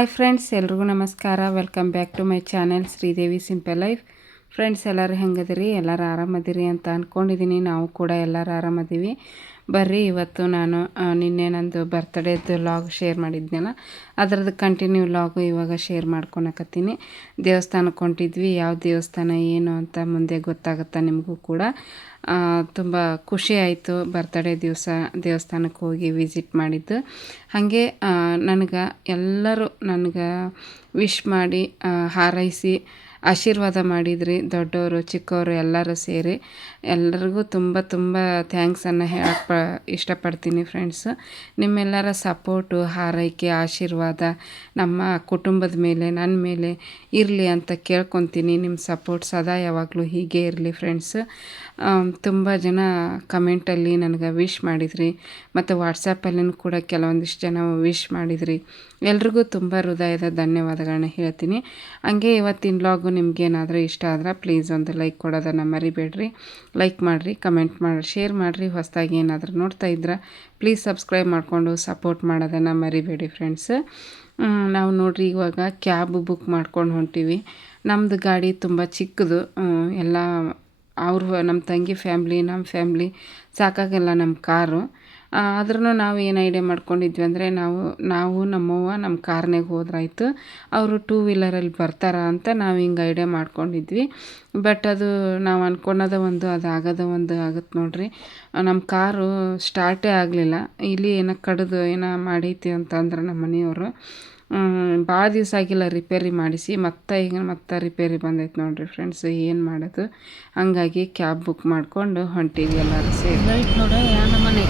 Hi friends, ಎಲ್ರಿಗೂ ನಮಸ್ಕಾರ. Welcome back to my channel Sridevi simple life. Friends, ಎಲ್ಲರೂ ಹೆಂಗದಿರಿ? ಎಲ್ಲರೂ ಆರಾಮದಿರಿ ಅಂತ ಅಂದ್ಕೊಂಡಿದ್ದೀನಿ. ನಾವು ಕೂಡ ಎಲ್ಲರೂ ಆರಾಮದೀವಿ. ಬರ್ರಿ, ಇವತ್ತು ನಾನು ನಿನ್ನೆ ನಂದು ಬರ್ತ್ಡೇದು ಲಾಗ್ ಶೇರ್ ಮಾಡಿದ್ನಲ್ಲ, ಅದರದ್ದು ಕಂಟಿನ್ಯೂ ಲಾಗು ಇವಾಗ ಶೇರ್ ಮಾಡ್ಕೊಳಕತ್ತೀನಿ. ದೇವಸ್ಥಾನಕ್ಕೆ ಹೊಂಟಿದ್ವಿ. ಯಾವ ದೇವಸ್ಥಾನ ಏನು ಅಂತ ಮುಂದೆ ಗೊತ್ತಾಗುತ್ತಾ ನಿಮಗೂ ಕೂಡ. ತುಂಬ ಖುಷಿ ಆಯಿತು ಬರ್ತ್ಡೇ ದಿವಸ ದೇವಸ್ಥಾನಕ್ಕೆ ಹೋಗಿ ವಿಸಿಟ್ ಮಾಡಿದ್ದು. ಹಾಗೆ ಎಲ್ಲರೂ ನನಗೆ ವಿಶ್ ಮಾಡಿ ಹಾರೈಸಿ ಆಶೀರ್ವಾದ ಮಾಡಿದ್ರಿ. ದೊಡ್ಡವರು ಚಿಕ್ಕವರು ಎಲ್ಲರೂ ಸೇರಿ ಎಲ್ಲರಿಗೂ ತುಂಬ ತುಂಬ ಥ್ಯಾಂಕ್ಸನ್ನು ಹೇಳಕ್ಕೆ ಇಷ್ಟಪಡ್ತೀನಿ ಫ್ರೆಂಡ್ಸು. ನಿಮ್ಮೆಲ್ಲರ ಸಪೋರ್ಟು, ಹಾರೈಕೆ, ಆಶೀರ್ವಾದ ನಮ್ಮ ಕುಟುಂಬದ ಮೇಲೆ, ನನ್ನ ಮೇಲೆ ಇರಲಿ ಅಂತ ಕೇಳ್ಕೊತೀನಿ. ನಿಮ್ಮ ಸಪೋರ್ಟ್ ಸದಾ ಯಾವಾಗಲೂ ಹೀಗೆ ಇರಲಿ ಫ್ರೆಂಡ್ಸು. ತುಂಬ ಜನ ಕಮೆಂಟಲ್ಲಿ ನನಗೆ ವಿಶ್ ಮಾಡಿದ್ರಿ, ಮತ್ತು ವಾಟ್ಸಪ್ಪಲ್ಲಿನೂ ಕೂಡ ಕೆಲವೊಂದಿಷ್ಟು ಜನ ವಿಶ್ ಮಾಡಿದ್ರಿ. ಎಲ್ರಿಗೂ ತುಂಬ ಹೃದಯದ ಧನ್ಯವಾದಗಳನ್ನ ಹೇಳ್ತೀನಿ. ಹಂಗೆ ಇವತ್ತಿನ ಲಾಗು ನಿಮಗೇನಾದರೂ ಇಷ್ಟ ಆದ್ರೆ ಪ್ಲೀಸ್ ಒಂದು ಲೈಕ್ ಕೊಡೋದನ್ನು ಮರಿಬೇಡ್ರಿ. ಲೈಕ್ ಮಾಡಿರಿ, ಕಮೆಂಟ್ ಮಾಡಿ, ಶೇರ್ ಮಾಡಿರಿ. ಹೊಸದಾಗಿ ಏನಾದರೂ ನೋಡ್ತಾ ಇದ್ರೆ ಪ್ಲೀಸ್ ಸಬ್ಸ್ಕ್ರೈಬ್ ಮಾಡಿಕೊಂಡು ಸಪೋರ್ಟ್ ಮಾಡೋದನ್ನು ಮರಿಬೇಡಿ ಫ್ರೆಂಡ್ಸ್. ನಾವು ನೋಡ್ರಿ ಇವಾಗ ಕ್ಯಾಬ್ ಬುಕ್ ಮಾಡ್ಕೊಂಡು ಹೊಂಟೀವಿ. ನಮ್ಮದು ಗಾಡಿ ತುಂಬ ಚಿಕ್ಕದು. ಎಲ್ಲ ನಮ್ಮ ತಂಗಿ ಫ್ಯಾಮ್ಲಿ, ನಮ್ಮ ಫ್ಯಾಮ್ಲಿ ಸಾಕಾಗಲ್ಲ ನಮ್ಮ ಕಾರು. ಆದ್ರೂ ನಾವು ಏನು ಐಡಿಯಾ ಮಾಡ್ಕೊಂಡಿದ್ವಿ ಅಂದರೆ, ನಾವು ನಮ್ಮವ್ವ ನಮ್ಮ ಕಾರ್ನಾಗ ಹೋದ್ರಾಯ್ತು, ಅವರು 2 ವೀಲರಲ್ಲಿ ಬರ್ತಾರ ಅಂತ ನಾವು ಹಿಂಗೆ ಐಡಿಯಾ ಮಾಡ್ಕೊಂಡಿದ್ವಿ. ಬಟ್ ಅದು ನಾವು ಅಂದ್ಕೊಳೋದ ಒಂದು, ಅದು ಆಗೋದ ಒಂದು ಆಗುತ್ತೆ ನೋಡ್ರಿ. ನಮ್ಮ ಕಾರು ಸ್ಟಾರ್ಟೇ ಆಗಲಿಲ್ಲ. ಇಲ್ಲಿ ಏನೋ ಕಡಿದು ಏನೋ ಮಾಡೈತಿ ಅಂತಂದ್ರೆ ನಮ್ಮ ಮನೆಯವರು. ಭಾಳ ದಿವಸ ಆಗಿಲ್ಲ ರಿಪೇರಿ ಮಾಡಿಸಿ, ಮತ್ತೆ ರಿಪೇರಿ ಬಂದೈತೆ ನೋಡಿರಿ ಫ್ರೆಂಡ್ಸ್. ಏನು ಮಾಡೋದು? ಹಂಗಾಗಿ ಕ್ಯಾಬ್ ಬುಕ್ ಮಾಡ್ಕೊಂಡು ಹೊಂಟೀವಿ ಎಲ್ಲರೂ ಸೇರಿ. ಲೈಟ್ ನೋಡಿ ಮನೆ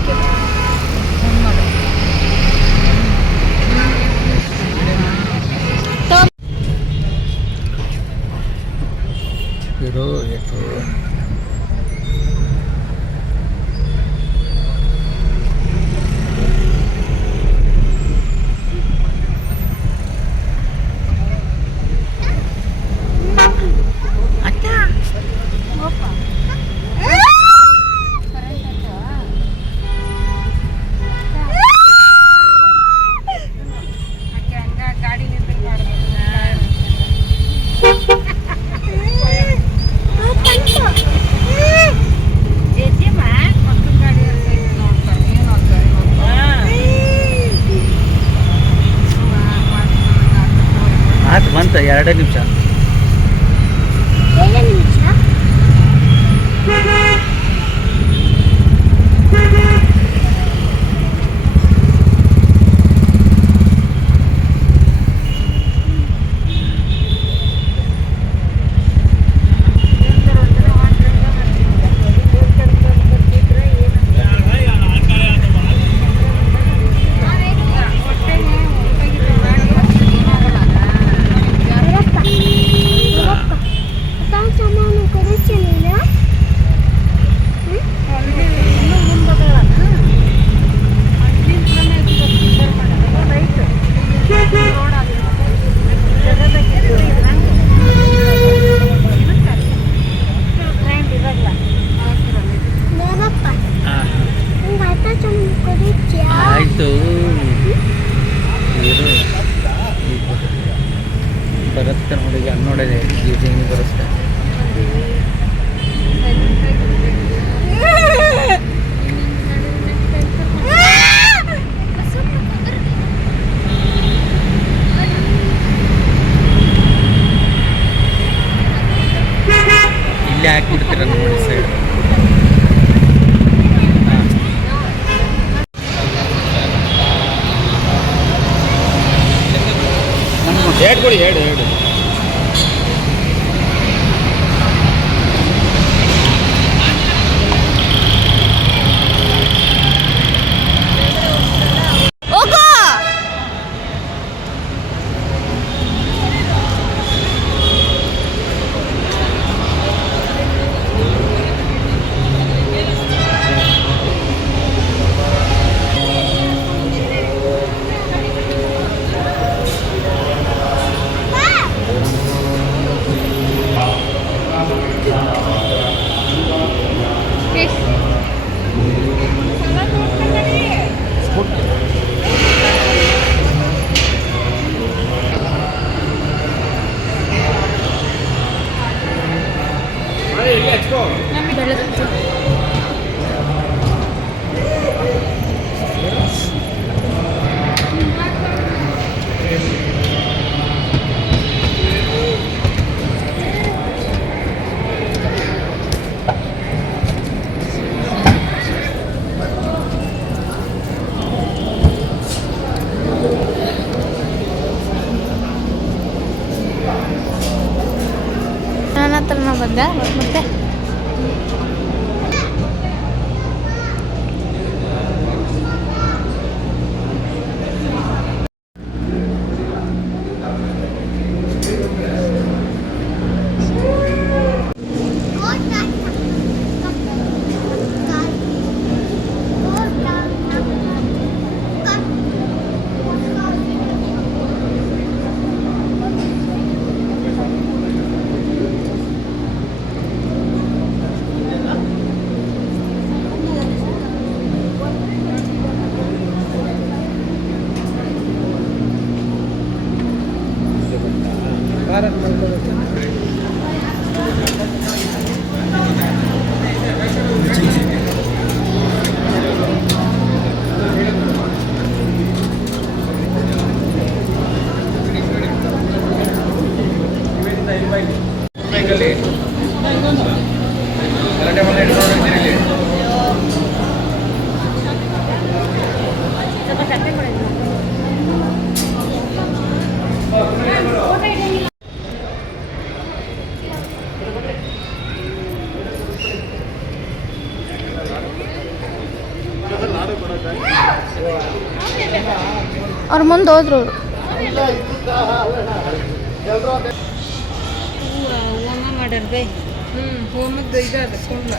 ಬಂತ 2 ನಿಮಿಷ. ಆಯಿತು, ಬರುತ್ತೆ ನೋಡಿ. ನೋಡಿದೆ ಹಿಂಗೆ ಬರುತ್ತೆ. ಇಲ್ಲೇ ಹಾಕಿಬಿಡ್ತೀರ ನೋಡಿ ಸೈಡ್. ಕೊಡಿ ಎರಡು ನನ್ನ ಹತ್ರನ ಬಂದ ಮತ್ತೆ ಅವ್ರ ಮುಂದೆ ಹೋದ್ರು ಹೋಮ ಮಾಡ್ಯಾರ್ದೆ ಹೋಮದ್ದು ಇದಾದ ಕೊಂಡ್ಲ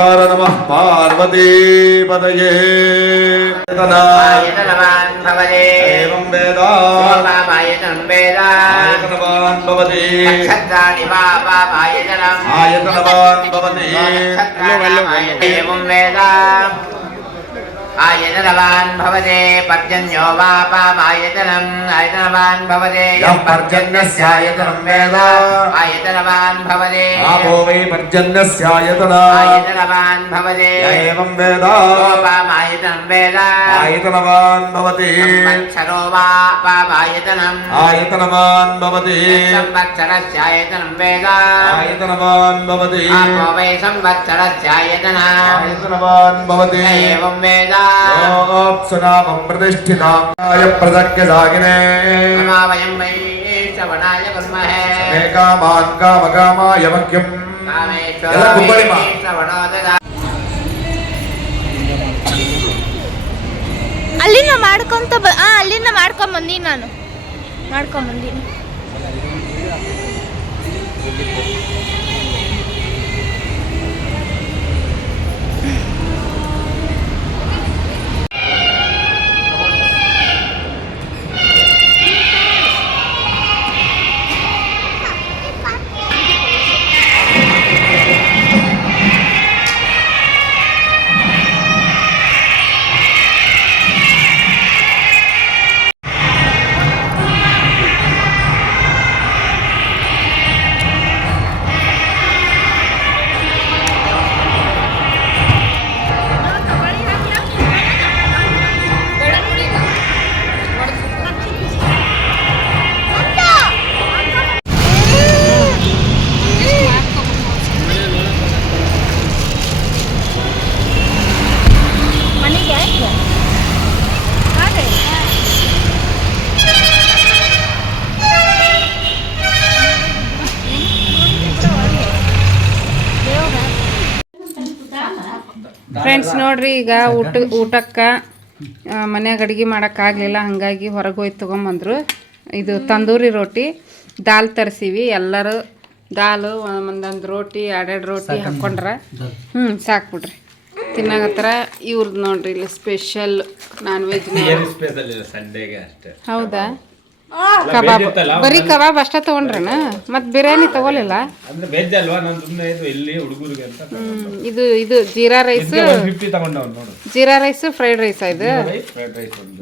हर नमः पार्वती पदये एवं वेद आयतनवान् भवति आयतनवान् भवति एवं वेद आयतनवान् भवते पर्जन्यो वा पामायतनम् आयतनवान् भवते यः पर्जन्यस्यायतनं वेद आयतनवान् भवते आपो वै पर्जन्यस्यायतना आयतनवान् भवते य एवं वेद पामायतनं वेद आयतनवान् भवति संवत्सरो वा पामायतनम् आयतनवान् भवति संवत्सरस्यायतनं वेद आयतनवान् भवति आपो वै संवत्सरस्यायतनम् आयतनवान् भवति एवं वेद योऽप्सुनामं प्रतिष्ठिताय प्रदग्यसागिने नमा वयं वै श्रवणाय कुर्महे मे कामान् कामकामाय मह्यम् ಎಲ್ಲ ಕುಂಬಳಿ ಮಾ. ಅಲ್ಲಿಂದ ಮಾಡ್ಕೊಂತ ಅಲ್ಲಿಂದ ಮಾಡ್ಕೊಂಬಂದೀನಿ ನಾನು ಮಾಡ್ಕೊಂಬಂದೀನಿ. ಫ್ರೆಂಡ್ಸ್ ನೋಡ್ರಿ, ಈಗ ಊಟಕ್ಕೆ ಮನ್ಯಾಗ ಅಡುಗೆ ಮಾಡೋಕ್ಕಾಗಲಿಲ್ಲ, ಹಾಗಾಗಿ ಹೊರಗೆ ಹೋಗಿ ತೊಗೊಂಬಂದರು. ಇದು ತಂದೂರಿ ರೋಟಿ ದಾಲ್ ತರಿಸೀವಿ. ಎಲ್ಲರೂ ದಾಲು ಒಂದೊಂದು ರೋಟಿ 2 ರೋಟಿ ಹಾಕ್ಕೊಂಡ್ರೆ ಸಾಕ್ಬಿಡ್ರಿ ತಿನ್ನಾಗತ್ತರ. ಇವ್ರದ್ದು ನೋಡ್ರಿ ಇಲ್ಲಿ ಸ್ಪೆಷಲ್ ನಾನ್ ವೆಜ್. ಸಂಡೇಗೆ ಅಷ್ಟೇ. ಹೌದಾ? ಕಬಾಬ್, ಬರೀ ಕಬಾಬ್ ಅಷ್ಟೇ ತೊಗೊಂಡ್ರನ? ಮತ್ತೆ ಬಿರಿಯಾನಿ ತಗೊಲಿಲ್ಲ? ಅಂದ್ರೆ ವೆಜ್ ಅಲ್ವಾ, ನಾನು ಸುಮ್ಮನೆ ಇದು ಇಲ್ಲಿ ಹುಡುಗರಿಗೆ ಅಂತ. ಇದು ಇದು ಜೀರಾ ರೈಸ್, 50 ತಗೊಂಡವ್ ನೋಡು. ಜೀರಾ ರೈಸ್, ಫ್ರೈಡ್ ರೈಸ್ ಇದು. ಫ್ರೈಡ್ ರೈಸ್ ಒಂದು.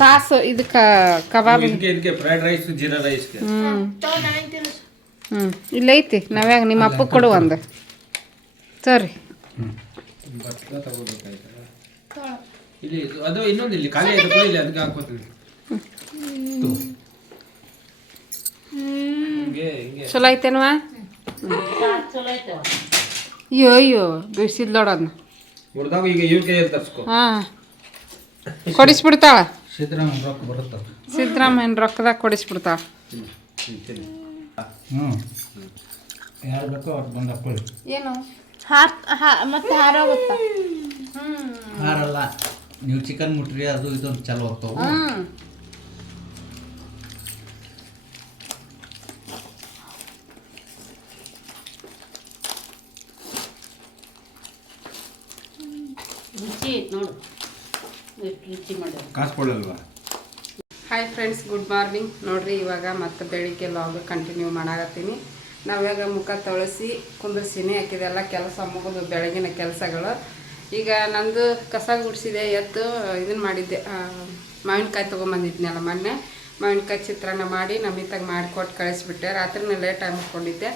ಸಾಸ್ ಇದು ಕಬಾಬ್. ಇದಕ್ಕೆ ಫ್ರೈಡ್ ರೈಸ್, ಜೀರಾ ರೈಸ್ಗೆ. ಇಲ್ಲೈತಿ. ನಾವ್ಯಾಗ ನಿಮ್ಮ ಅಪ್ಪ ಕೊಡು ಒಂದು. ಸರಿ, ಇಲ್ಲಿ ಅದು ಇನ್ನೊಂದು ಇಲ್ಲಿ ಖಾಲಿ ಆಯ್ತು, ಇಲ್ಲಿ ಅದಕ್ಕೆ ಹಾಕೋತೀವಿ. ಚಲೋ ಐತೇನವಾ? ಅಯ್ಯೋ ಬಿಸಿದ್ ನೋಡೋದು. ಹುಡ್ದಾಗ ಈಗ ಇವ್ರ ಕೈಯಲ್ಲಿ ತರ್ಸ್ಕೊ. ಹಾಂ, ಕೊಡಿಸ್ಬಿಡ್ತಾಳ. ಸಿದ್ದರಾಮಯ್ಯ ರೊಕ್ಕ ಬರುತ್ತ. ಸಿದ್ದರಾಮಯ್ಯನ ರೊಕ್ಕದಾಗ ಕೊಡಿಸ್ಬಿಡ್ತಾಳ. ಯಾರು ಬೇಕೋ ಅವ್ರು ಬಂದು ಹಾಕೊಳ್ಳಿ. ಏನು ಮತ್ತೆ ಹಾರೋಗುತ್ತಾ? ಹಾರಲ್ಲ, ನೀವು ಚಿಕನ್ ಮುಟ್ರಿ ಅದು ಇದೊಂದು ಚಲೋ ಹೋಗ್ತಾವು. ಕಾಸ್ಕೊಳ್ಳಲ್ವಾ? Hi friends, good morning. ನೋಡ್ರಿ, ಇವಾಗ ಮತ್ತೆ ಬೆಳಿಗ್ಗೆ ಲಾಗ್ ಕಂಟಿನ್ಯೂ ಮಾಡಾಕತ್ತೀನಿ. ನಾವ್ಯಾಗ ಮುಖ ತೊಳಸಿ ಕುಂದಿರ್ಸೀನಿ. ಹಾಕಿದೆಲ್ಲ ಕೆಲಸ ಮುಗಿದು ಬೆಳಗಿನ ಕೆಲಸಗಳು. ಈಗ ನಂದು ಕಸ ಗುಡಿಸಿದೆ, ಎದ್ದು ಇದನ್ನು ಮಾಡಿದ್ದೆ, ಮಾವಿನಕಾಯಿ ತೊಗೊಂಬಂದಿದ್ನಲ್ಲ ಮೊನ್ನೆ. ಮಾವಿನಕಾಯಿ ಚಿತ್ರಾನ್ನ ಮಾಡಿ ನಮ್ಮಿತ್ತಾಗ ಮಾಡಿಕೊಟ್ಟು ಕಳಿಸ್ಬಿಟ್ಟೆ. ರಾತ್ರಿನೇ ಲೇಟ್ ಆಗಿ ಮುಕ್ಕೊಂಡಿದ್ದೆ,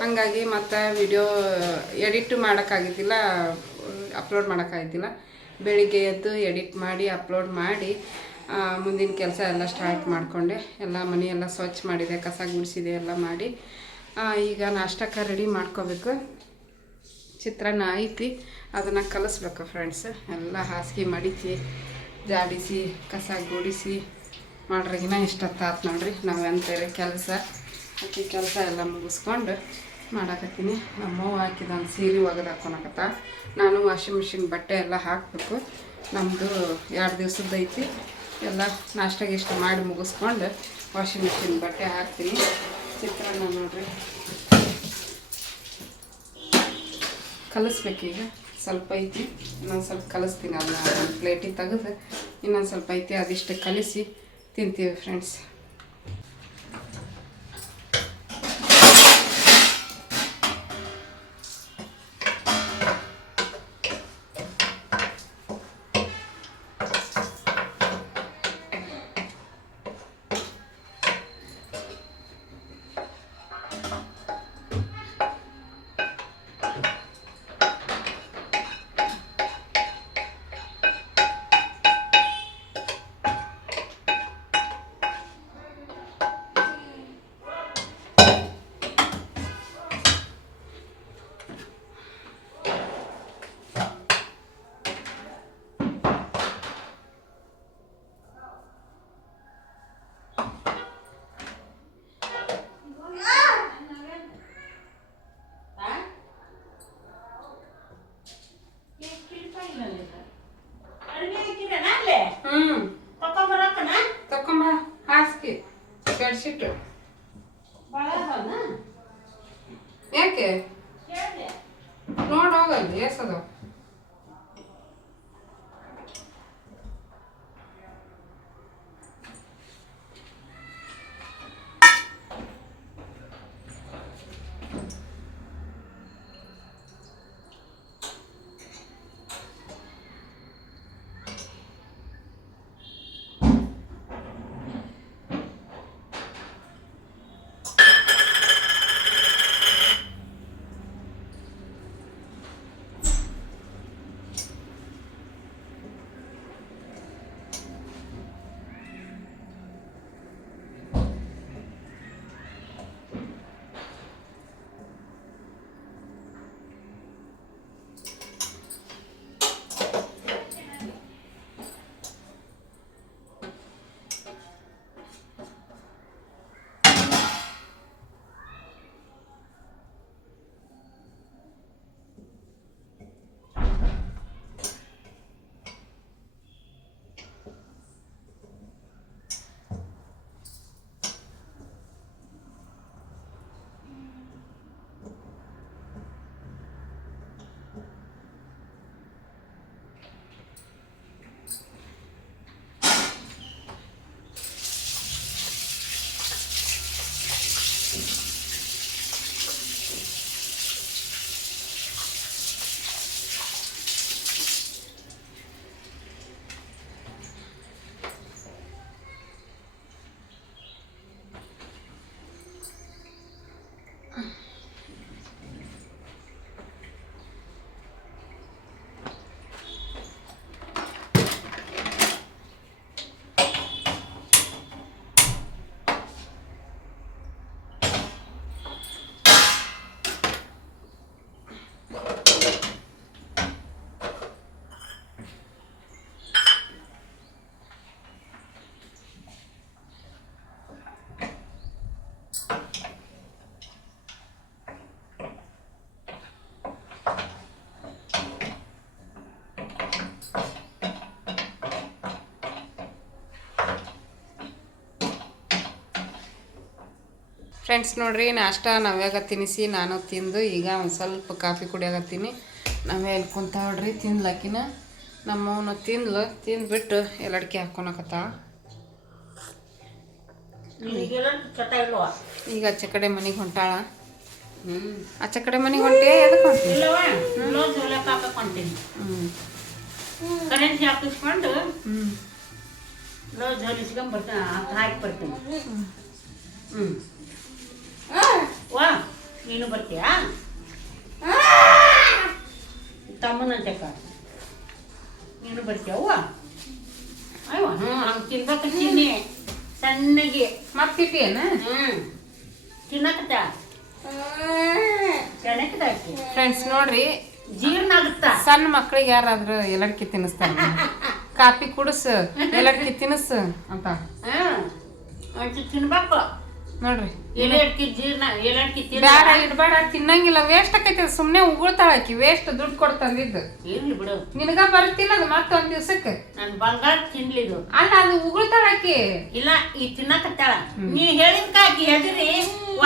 ಹಾಗಾಗಿ ಮತ್ತು ವಿಡಿಯೋ ಎಡಿಟ್ ಮಾಡೋಕ್ಕಾಗಿದ್ದಿಲ್ಲ, ಅಪ್ಲೋಡ್ ಮಾಡೋಕ್ಕಾಗಿದ್ದಿಲ್ಲ. ಬೆಳಿಗ್ಗೆ ಎದ್ದು ಎಡಿಟ್ ಮಾಡಿ ಅಪ್ಲೋಡ್ ಮಾಡಿ ಮುಂದಿನ ಕೆಲಸ ಎಲ್ಲ ಸ್ಟಾರ್ಟ್ ಮಾಡಿಕೊಂಡೆ. ಎಲ್ಲ ಮನೆಯೆಲ್ಲ ಸ್ವಚ್ಛ ಮಾಡಿದೆ, ಕಸ ಗುಡಿಸಿದೆ, ಎಲ್ಲ ಮಾಡಿ ಈಗ ನಾಷ್ಟಕ್ಕೆ ರೆಡಿ ಮಾಡ್ಕೋಬೇಕು. ಚಿತ್ರಾನ್ನ ಐತಿ, ಅದನ್ನು ಕಲಿಸ್ಬೇಕು ಫ್ರೆಂಡ್ಸ್. ಎಲ್ಲ ಹಾಸಿಗೆ ಮಡಿಸಿ ಜಾಡಿಸಿ ಕಸ ಗುಡಿಸಿ ಮಾಡ್ರಿಗಿನ ಇಷ್ಟೊತ್ತಾತು ನೋಡ್ರಿ. ನಾವಂತೇಳಿ ಕೆಲಸ ಅಕ್ಕಿ ಕೆಲಸ ಎಲ್ಲ ಮುಗಿಸ್ಕೊಂಡು ಮಾಡಾಕತ್ತೀನಿ. ನಮ್ಮವ್ವ ಹಾಕಿದೊಂದು ಸೀರೆ ಒಗೆದು ಹಾಕೊಳಕತ್ತ. ನಾನು ವಾಷಿಂಗ್ ಮಿಷಿನ್ ಬಟ್ಟೆ ಎಲ್ಲ ಹಾಕಬೇಕು. ನಮ್ಮದು 2 ದಿವಸದ್ದೈತಿ. ಎಲ್ಲ ನಾಷ್ಟಾಗೆ ಇಷ್ಟ ಮಾಡಿ ಮುಗಿಸ್ಕೊಂಡು ವಾಷಿಂಗ್ ಮಿಷಿನ್ ಬಟ್ಟೆ ಹಾಕ್ತೀನಿ. ಚಿತ್ರಾನ್ನ ನೋಡ್ರಿ ಕಲಿಸ್ಬೇಕೀಗ. ಸ್ವಲ್ಪ ಐತಿ, ಇನ್ನೊಂದು ಸ್ವಲ್ಪ ಕಲಿಸ್ತೀನಿ. ಅದನ್ನ ಒಂದು ಪ್ಲೇಟಿಗೆ ತೆಗೆದು ಇನ್ನೊಂದು ಸ್ವಲ್ಪ ಐತಿ, ಅದಿಷ್ಟು ಕಲಿಸಿ ತಿಂತೀವಿ ಫ್ರೆಂಡ್ಸ್. ಫ್ರೆಂಡ್ಸ್ ನೋಡ್ರಿ ನಾಷ್ಟ ನವ್ಯಾಗ ತಿನ್ನಿಸಿ ನಾನು ತಿಂದು ಈಗ ಒಂದು ಸ್ವಲ್ಪ ಕಾಫಿ ಕುಡಿಯಾಗತ್ತೀನಿ. ನಾವೇ ಅಲ್ಲಿ ಕುಂತಾವ್ರಿ ತಿನ್ಲಕ್ಕಿನ ನಮ್ಮವನು ತಿಂದ್ಬಿಟ್ಟು ಎಲ್ಲಡಿಕೆ ಹಾಕ್ಕೊಳಕತ್ತಾಳ. ಈಗ ಆಚೆ ಕಡೆ ಮನೆಗೆ ಹೊಂಟಾಳ. ಆಚೆ ಕಡೆ ಮನೆಗೆ ಹೊಂಟೆ ಎದಕ್ಕೆ ಹೊಂಟಿ? ಕರೆನ್ಸಿ ಹಾಕಿಸ್ಕೊಂಡು ಬ್ಲೌಸ್ ಹೊಲಿಸ್ಕೊಂಡು ಬರ್ತಾನೆ ಹಾಕಿ ಬರ್ತೀನಿ. ವಾ ನೀನು ಬರ್ತೀಯಾ ತಮ್ಮನಂತೆಕ್ಕ ನೀನು ಬರ್ತೀಯವ್ವ? ಅಯ್ಯವ ಹಂಗೆ ತಿನ್ಬೇಕು ತಿನ್ನಿ ಸಣ್ಣಗೆ ಮತ್ತಿಟ್ಟೇನ ತಿನ್ನಕತ್ತ ಚೆನ್ನಾಗಿದ ಫ್ರೆಂಡ್ಸ್ ನೋಡ್ರಿ ಜೀರ್ಣ ಆಗುತ್ತಾ. ಸಣ್ಣ ಮಕ್ಳಿಗೆ ಯಾರಾದ್ರೂ ಎಲ್ಲಡ್ಕಿ ತಿನ್ನಿಸ್ತಾರ ಕಾಫಿ ಕುಡಿಸು ಎಲ್ಲಡ್ಕಿ ತಿನ್ನಿಸು ಅಂತ ಅಂತ ತಿನ್ಬೇಕು ನೋಡ್ರಿ. ಎಲೆಡ್ಕಿ ಜೀರ್ಣ ಎಲೆಡ್ಕಿ ಬೇಡ ಇಡ್ಬೇಡ ತಿನ್ನಂಗಿಲ್ಲ ವೇಸ್ಟ್ ಆಕೈತಿ. ಸುಮ್ನೆ ಉಗುಳ್ತಾಳಕಿ ವೇಸ್ಟ್ ದುಡ್ಡು ಕೊಟ್ಟು ತಂದಿದ್ದು. ಇರ್ಲಿ ಬಿಡು ನಿನಗ ಬರ್ತಿಲ್ಲ ಅದು ಮತ್ತೊಂದ್ ದಿವ್ಸಕ್ಕೆ. ನನ್ ಬಂಗಾರ ತಿನ್ಲಿದು ಅಲ್ಲ ಅದು ಉಗುಳ್ತಾಳಕಿ. ಇಲ್ಲ ಈ ತಿನ್ನಕತ್ತಾಳ ನೀ ಹೇಳಿದ್ಕಾಕಿ ಹೆದರಿ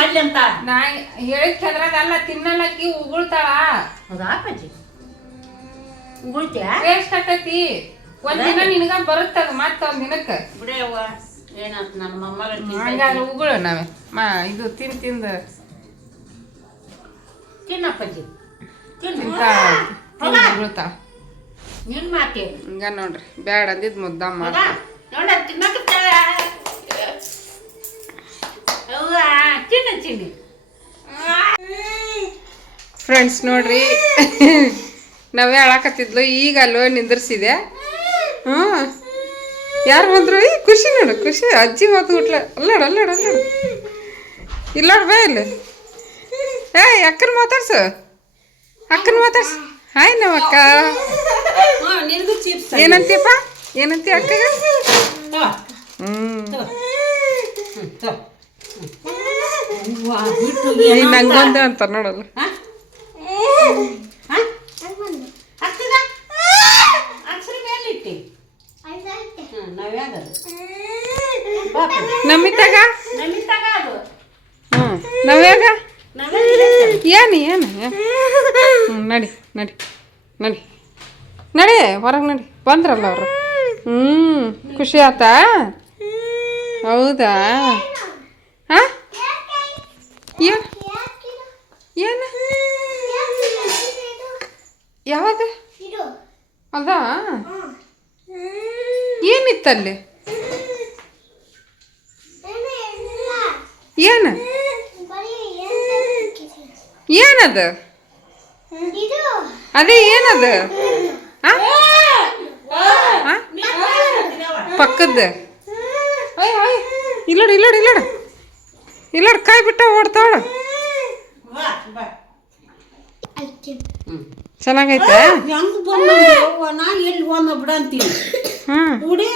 ಒಳ್ಳೆ ಅಂತ ನಾ ಹೇಳಿದ್ ಕೆದ್ರದಲ್ಲ ತಿನ್ನಲಕ್ಕಿ ಉಗುಳ್ತಾಳ. ಹೌದಾ ಅಪ್ಪಾಜಿ ಉಗುಳ್ತ್ಯಾ ವೇಸ್ಟ್ ಆಕೈತಿ. ಒಂದಿನ ನಿನಗ ಬರುತ್ತದ ಮತ್ತೊಂದ್ ದಿನಕ್ಕ ಬಿಡೇ ಅವ್ವ ಏನಾಯ್ತು ನನ್ನ ಮೊಮ್ಮಗಳು ಹಂಗಾದ್ರೆ ಉಗುಳು ನಾವೇ ಇದು ತಿಂದು ತಿನ್ನಪ್ಪಾಜಿ ಉಗುಳ್ತಾಳ. ನಿನ್ ಮಾತೆ ಹಿಂಗ ನೋಡ್ರಿ ಬ್ಯಾಡ ಅಂದಿದ್ ಮುದ್ದಮ್ಮ. ನೋಡ ತಿನ್ನಕತ್ತಾಳ ಅವ್ವ ತಿನ್ನ ಚಿನ್ನಿ. ಫ್ರೆಂಡ್ಸ್ ನೋಡ್ರಿ ನಾವೇ ಅಳಾಕತ್ತಿದ್ಲು ಈಗ ಅಲ್ಲೋ ನಿಂದ್ರಿಸಿದೆ. ಯಾರು ಬಂದ್ರು? ಈ ಖುಷಿ ನೋಡು ಖುಷಿ ಅಜ್ಜಿ ಹೋದ್ ಬಿಟ್ಲ. ಅಲ್ಲಾಡ ಇಲ್ಲಾಡ ಬೇ ಇಲ್ಲಿ. ಅಕ್ಕನ ಮಾತಾಡ್ಸು ಹಾಯ್ ನಮ್ಮಕ್ಕ. ಏನಂತೀಯಪ್ಪ ಏನಂತೀಯ ಅಕ್ಕಗ? ನಂಗೊಂದು ಅಂತ ನೋಡಲ್ಲ. ನಮಿತಾಗ ನವ್ಯಾಗ ಏನು ನಡಿ ಹೊರಗೆ ನಡಿ. ಬಂದ್ರಲ್ಲ ಅವರು. ಖುಷಿ ಆತಾ? ಹೌದಾ? ಹಾಂ ಏನು ಯಾವಾಗ ಅದಾ ಏನಿತ್ತಲ್ಲಿ? ಏನು ಏನದು? ಅದೇ ಏನದು? ಪಕ್ಕದ ಇಲ್ಲಡ ಕಾಯಿ ಬಿಟ್ಟ ಓಡ್ತಾವಳ. ಚೆನ್ನಾಗೈತೆ. ನಾ ಎಲ್ಲಿ ಹೋದ ಬಿಡ ಅಂತೀನಿ. ಉಡೇ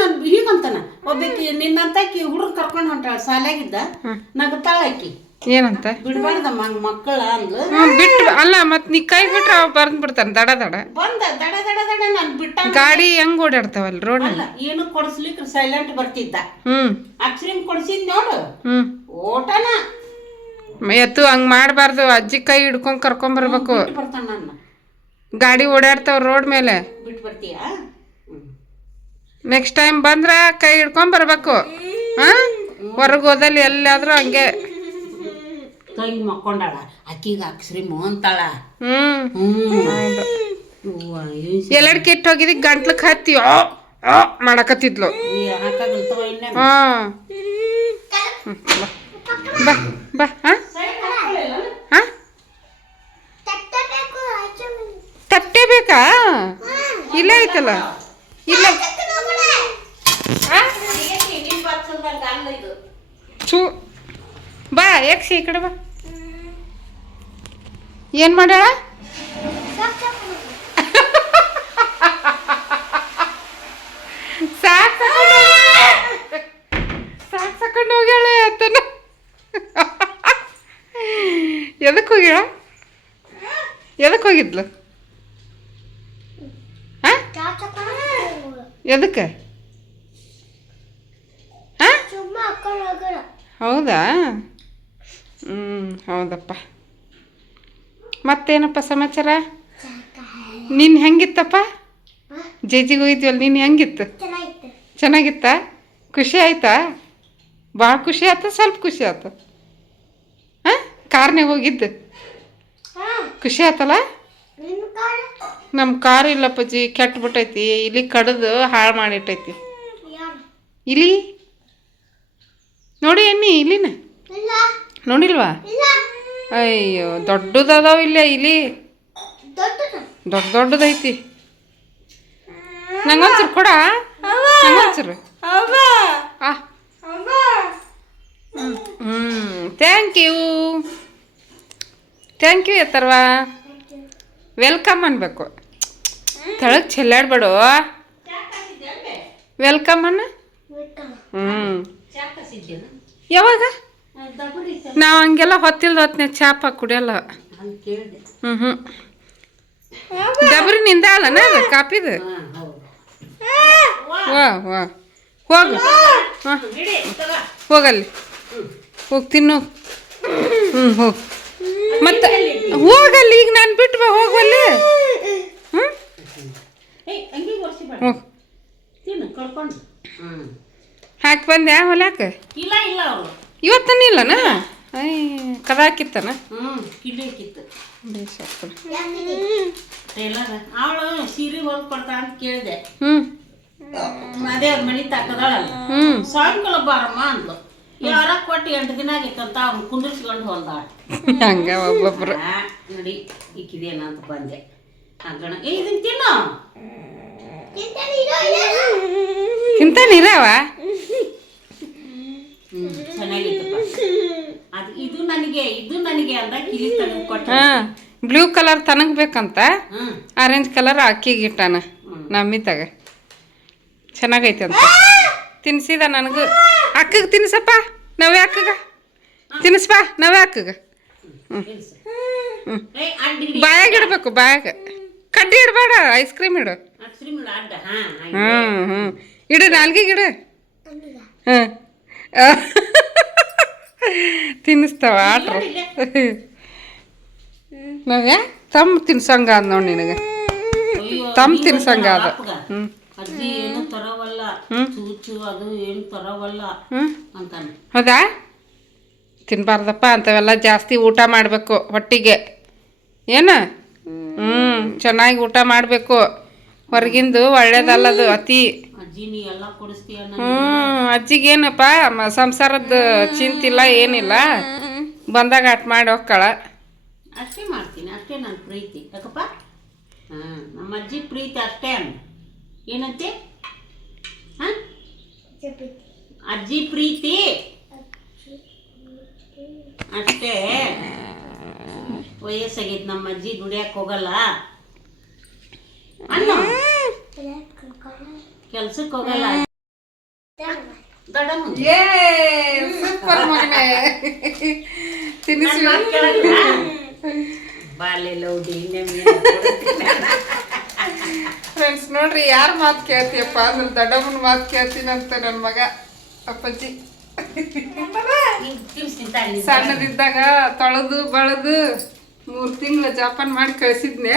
ನಾನು ಹೀಗಂತಾನ ಒಬ್ಬಾಕಿ ನಿನ್ನಂತಾಕಿ ಹುಡುಗ ಕರ್ಕೊಂಡು ಹೊಂಟಾಳ ಶಾಲ್ಯಾಗಿದ್ದ ನಗತಾಳ ಆಕಿ. ಏನಂತ? ಬಿಡ್ಬಾರ್ದಮ್ಮ ಹಂಗ ಮಕ್ಕಳ ಅಂದ್ಲು. ಬಿಟ್ಟು ಅಲ್ಲ ಮತ್ ನೀ ಕೈ ಬಿಟ್ರೆ ಅವ್ ಬರ್ದ್ ಬಿಡ್ತಾನ ದಡ ಬಂದ ದಡ ನಾನು ಬಿಟ್ಟ. ಗಾಡಿ ಹೆಂಗ್ ಓಡಾಡ್ತಾವಲ್ಲ ರೋಡ್ ಅಲ್ಲ ಏನು ಕೊಡ್ಸ್ಲಿಕ್ಕೆ ಸೈಲೆಂಟ್ ಬರ್ತಿದ್ದ. ಅಕ್ಷರಿನ್ ಕೊಡ್ಸಿದ್ ನೋಡು ಓಟನ ಎತ್ತು ಹಂಗ್ ಮಾಡ್ಬಾರ್ದು. ಅಜ್ಜಿ ಕೈ ಹಿಡ್ಕೊಂಡ್ ಕರ್ಕೊಂಡ್ ಬರ್ಬೇಕು. ಬರ್ತಾನ ನನ್ನ ಗಾಡಿ ಓಡಾಡ್ತಾವ ರೋಡ್ ಮೇಲೆ. ಬಿಟ್ಟು ಬರ್ತೀಯಾ? ನೆಕ್ಸ್ಟ್ ಟೈಮ್ ಬಂದ್ರ ಕೈ ಹಿಡ್ಕೊಂಡ್ ಬರ್ಬೇಕು. ಹೊರಗೆ ಹೋದಲ್ಲಿ ಎಲ್ಲಾದ್ರೂ ಹಂಗೆ ತಂಗಿ ಮಕ್ಕೊಂಡಾಳ ಅಕ್ಕಿಗ ಅಕ್ಷರಿ ಅಂತಾಳ. ಎಲ್ಲಡ್ಕೆ ಇಟ್ಟು ಹೋಗಿದಿ ಗಂಟ್ಲಕ್ ಹತ್ತಿ ಮಾಡಕತ್ತಿದ್ಲು. ಬಾ ತಟ್ಟೆ ಬೇಕಾ? ಇಲ್ಲ ಐತಲ್ಲ ಇಲ್ಲ ಚೂ ಬಾ ಯಕ್ಷಿ ಈ ಕಡೆ ಬಾ. ಏನ್ ಮಾಡ್ಯಾಳ? ಸಾಕೊಂಡು ಹೋಗ್ಯಾಳೆ ಅತ್ತನ. ಎದಕ್ಕೆ ಹೋಗ್ಯಾಳ? ಎದಕ್ಕೆ ಹೋಗಿದ್ಲು? ಎದಕ್ಕೆ? ಹೌದಾ? ಹೌದಪ್ಪ. ಮತ್ತೇನಪ್ಪ ಸಮಾಚಾರ? ನೀನು ಹೆಂಗಿತ್ತಪ್ಪ? ಜೇಜಿಗೆ ಹೋಗಿದ್ವಲ್ಲ, ನೀನು ಹೆಂಗಿತ್ತು? ಚೆನ್ನಾಗಿತ್ತಾ? ಖುಷಿ ಆಯ್ತಾ? ಭಾಳ ಖುಷಿ ಆಯ್ತಾ ಸ್ವಲ್ಪ ಖುಷಿ ಆಯ್ತು? ಹಾಂ, ಕಾರ್ನಾಗ ಹೋಗಿದ್ದು ಖುಷಿ ಆಯ್ತಲ್ಲ? ನಮ್ಮ ಕಾರು ಇಲ್ಲಪ್ಪಜ್ಜಿ, ಕೆಟ್ಬಿಟ್ಟೈತಿ. ಇಲಿ ಕಡ್ದು ಹಾಳು ಮಾಡಿಟ್ಟೈತಿ. ಇಲಿ ನೋಡಿ ಎಣ್ಣಿ, ಇಲಿನ ನೋಡಿಲ್ವಾ? ಅಯ್ಯೋ, ದೊಡ್ಡದದಾವ ಇಲ್ಲ ಇಲಿ, ದೊಡ್ಡದೈತಿ. ನಂಗೊಂಚೂರು ಕೊಡ, ನಂಗೊಂಚೂರು. ಥ್ಯಾಂಕ್ ಯು ಎತ್ತರ್ವಾ. ವೆಲ್ಕಮ್ ಅನ್ಬೇಕು, ತೆಳಗೆ ಚೆಲ್ಲಾಡ್ಬೇಡು. ವೆಲ್ಕಮ್ ಅನ್ನ. ಯಾವಾಗ? ನಾವು ಹಂಗೆಲ್ಲ ಹೊತ್ತಿಲ್ದ ಚಾಪ ಕುಡಿಯಲ್ಲ. ಡಬ್ರಿ ನಿಂದ ಅಲ್ಲನ ಅದು ಕಾಪಿದು? ವಾ ಹೋಗು, ಹೋಗಲ್ಲಿ ಹೋಗಿ ತಿನ್ನು. ಹೋಗಿ ಮತ್ತೆ ಹೋಗಲ್ಲಿ, ಈಗ ನಾನು ಬಿಟ್ಟು ಬಾ, ಹೋಗುವಲ್ಲಿ. ಹೋಗಿ ಹಾಕಿ ಬಂದೆ ಹೊಲ್ಯಾಕ? ಇವತ್ತನ ಇಲ್ಲನ? ಕದ ಹಾಕಿತ್ತನ? ಅವಳು ಸೀರೆ ಹೊಲ್ದು ಕೊಡ್ತಾ ಅಂತ ಕೇಳಿದೆ. ಅದೇ ಅವ್ರ ಮನೆ ತಕ್ಕದಾಳಲ್ಲ, ಸಾಯಂಕಾಲ ಬಾರಮ್ಮ ಅಂದ್ಲು. ಯಾರ ಕೊಟ್ಟು 8 ದಿನ ಆಗಿತ್ತಂತ ಅವ್ನು ಕುಂದಿರ್ಸ್ಕೊಂಡು ಹೊಲ್ದಾಳ. ಹಂಗ ಒಬ್ಬೊಬ್ರು ನೋಡಿ ಇಕ್ಕಿದೇನಂತ ಬಂದೆ. ಹಂಗಣ ಇದನ್ನ ತಿನ್ನು, ತಿಂತಾನಿರವ. ಚೆನ್ನಾಗಿತ್ತಪ್ಪ ಅದು. ಇದು ನನಗೆ ಅಂದ ಕಿಲಿ ತೆಗೆದು ಕೊಟ್ಟ. ಬ್ಲೂ ಕಲರ್ ತನಗ್ ಬೇಕಂತ ಆರೆಂಜ್ ಕಲರ್ ಅಕ್ಕಿಗಿಟ್ಟಾನ ನಮ್ಮಿತಾಗ. ಚೆನ್ನಾಗೈತೆ ಅಂತ ತಿನ್ಸಿದ ನನಗೂ. ಅಕ್ಕಗೆ ತಿನ್ಸಪ್ಪ, ನವ್ಯ ಅಕ್ಕಗ ತಿನ್ಸಪ್ಪ, ನವ್ಯ ಅಕ್ಕಗ. ಬಾಯಾಗ ಇಡ್ಬೇಕು, ಬಾಯಾಗ ಕಡ್ಡಿ ಇಡಬೇಡ, ಐಸ್ ಕ್ರೀಮ್ ಇಡು. ಇಡು, ನಾಲ್ಗಿಗೆ ಇಡು. ತಿನ್ನಿಸ್ತಾವ ಆಟ್ರ. ನವ್ಯ ತಮ್ಮ ತಿನ್ಸಂಗ ಅದ ನೋಡಿ ನಿನಗೆ, ತಮ್ಮ ತಿನ್ಸಂಗ ಅದ. ಅಜ್ಜಿ ಏನು ತರವಲ್ಲ, ಚೂಚು ಅದು ಏನು ತರವಲ್ಲ ಅಂತಾನೆ. ಹೌದಾ? ತಿನ್ಬಾರ್ದಪ್ಪ ಅಂಥವೆಲ್ಲ. ಜಾಸ್ತಿ ಊಟ ಮಾಡಬೇಕು ಹೊಟ್ಟಿಗೆ, ಏನು? ಚೆನ್ನಾಗಿ ಊಟ ಮಾಡಬೇಕು. ಹೊರಗಿಂದು ಒಳ್ಳೇದಲ್ಲದು ಅತಿ. ಅಜ್ಜಿ ನೀ ಎಲ್ಲ ಕೊಡಿಸ್ತೀಯ. ಅಜ್ಜಿಗೇನಪ್ಪ ಸಂಸಾರದ ಚಿಂತಿಲ್ಲ, ಏನಿಲ್ಲ. ಬಂದಾಗ ಅಟ್ ಮಾಡಿ ಹೋಗ್ಕಳ. ಅಷ್ಟೇ ಮಾಡ್ತೀನಿ, ಅಷ್ಟೇ ನನ್ನ ಪ್ರೀತಿ. ಯಾಕಪ್ಪ? ನಮ್ಮ ಅಜ್ಜಿ ಪ್ರೀತಿ ಅಷ್ಟೇ ಅನ್ನ. ಏನಂತೆ? ಅಜ್ಜಿ ಪ್ರೀತಿ ಅಷ್ಟೇ. ವಯಸ್ಸಾಗೈತೆ, ನಮ್ಮ ಅಜ್ಜಿ ದುಡಿಯಕ್ಕೆ ಹೋಗಲ್ಲ, ಅಣ್ಣ ಕೆಲ್ಸಕ್ಕೆ ಹೋಗಲ್ಲ. ಸೂಪರ್ ಮಗನೇ, ತಿನ್ನಿಸಿ. ಫ್ರೆಂಡ್ಸ್ ನೋಡ್ರಿ, ಯಾರ ಮಾತು ಕೇಳ್ತೀಯಪ್ಪ ಅಂದ್ರೆ ದೊಡ್ಡಮ್ಮನ ಮಾತು ಕೇಳ್ತೀನಂತ ನನ್ನ ಮಗ ಅಪ್ಪಾಜಿ. ಸಣ್ಣದಿದ್ದಾಗ ತೊಳೆದು ಬಳದು 3 ತಿಂಗಳು ಜೋಪಾನ ಮಾಡಿ ಕಳಿಸಿದ್ನೆ,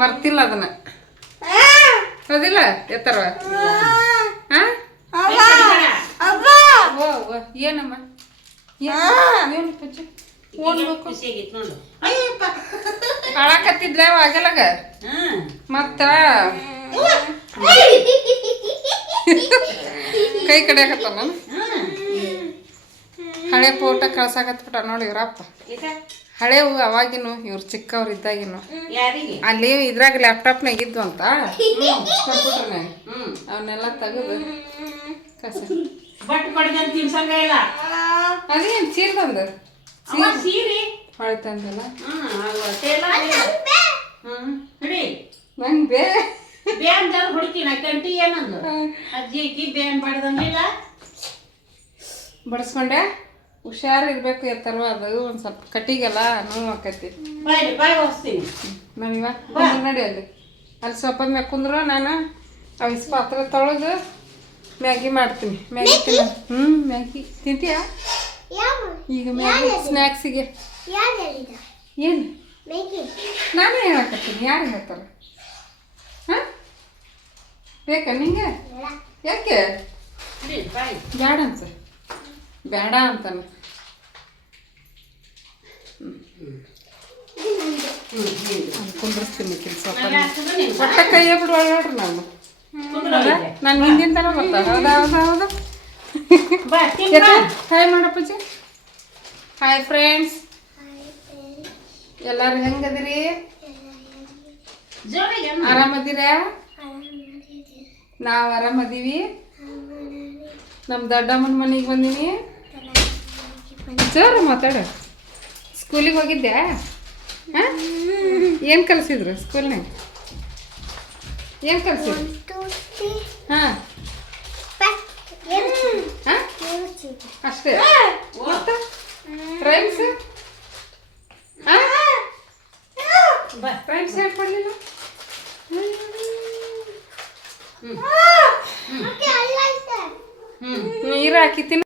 ಮರ್ತಿಲ್ಲ ಅದನ್ನ. ಹೌದಿಲ್ಲ ಎತ್ತರ? ಏನಮ್ಮ ಅಳಕತ್ತಿದ್ಲೆ ಆಗಲಾಗ ಮತ್ತ ಕೈ ಕಡಿಯಾಕತ್ತ ನಾನು. ಹಳೆ ಫೋಟೋ ಕಳ್ಸಾಕತ್ಬಿಟ್ಟ ನೋಡಿ ಇವ್ರಪ್ಪ. ಹಳೆವು ಅವಾಗಿನು, ಇವ್ರು ಚಿಕ್ಕವ್ರು ಇದ್ದಾಗಿನು. ಅಲ್ಲಿ ಇದ್ರಾಗ ಲ್ಯಾಪ್ಟಾಪ್ನಾಗ ಇದ್ವು ಅಂತ ಕಂಪ್ಯೂಟರ್ನಾಗ, ಅವನ್ನೆಲ್ಲ ತೆಗೆದು ಕಸ. ಅದೇನು ಚೀರ್ದಂದು ಹೊಳೆ ತಂದಲ್ಲ ನಂಗೆ ಬಡಿಸ್ಕೊಂಡೆ. ಹುಷಾರಿರ್ಬೇಕು ಎತ್ತಲ್ವ, ಅದು ಒಂದು ಸ್ವಲ್ಪ ಕಟ್ಟಿಗೆಲ್ಲ ನೋವು ಆಕೈತಿ. ನಾವಿವ ನಡಿ ಅಲ್ಲಿ ಸ್ವಲ್ಪ ಮ್ಯಾಗ ಕುಂದ್ರು, ನಾನು ಅವಿಸ್ ಪಾತ್ರೆ ತೊಳೆದು ಮ್ಯಾಗಿ ಮಾಡ್ತೀನಿ. ಮ್ಯಾಗಿ ತಿನ್ನ. ಮ್ಯಾಗಿ ತಿಂತೀಯಾ? ಈಗ ಮ್ಯಾಗಿ ಸ್ನ್ಯಾಕ್ಸಿಗೆ ಏನು ನಾನೇ ಹೇಳಕತ್ತೀನಿ ಯಾರು ಹೇಳ್ತಾರೆ ಹಾಂ ಬೇಕಾ ನಿಂಗೆ ಯಾಕೆ ಬೇಡ ಅಂತ ಬೇಡ ಅಂತಾನೆ ಕುಂದ್ರಿಸ್ತೀನಿ ಕೆಲಸ ಒಟ್ಟ ಕೈಯೇ ಬಿಡು ಹೇಳ್ರಿ ನಾನು ಹಿಂದಿನ ತನ ಬರ್ತಾ ಹೌದಾ ಹೌದಾ ಹೌದಾ ಹಾಯ್ ಮಾಡಪ್ಪಜ್ಜಿ ಹಾಯ್ ಫ್ರೆಂಡ್ಸ್ ಎಲ್ಲರೂ ಹೆಂಗದಿರಿ ಆರಾಮದಿರಾ ನಾವು ಆರಾಮದೀವಿ ನಮ್ಮ ದೊಡ್ಡಮ್ಮನ ಮನೆಗೆ ಬಂದೀನಿ ಜೋರು ಮಾತಾಡ ಸ್ಕೂಲಿಗೆ ಹೋಗಿದ್ದೆ ಹಾಂ ಏನು ಕಲಿಸಿದ್ರು ಸ್ಕೂಲ್ನಾಗ ಏನು ಕಲಿಸಿದ್ರು ಹಾಂ ಹಾಂ ಅಷ್ಟೇ ಮತ್ತು ರೈಮ್ಸ್ ರೈಮ್ಸ್ ಹೇಳ್ಕೊಡ್ಲಿಲ್ಲ ನೀರು ಹಾಕಿ ತಿನ್ನ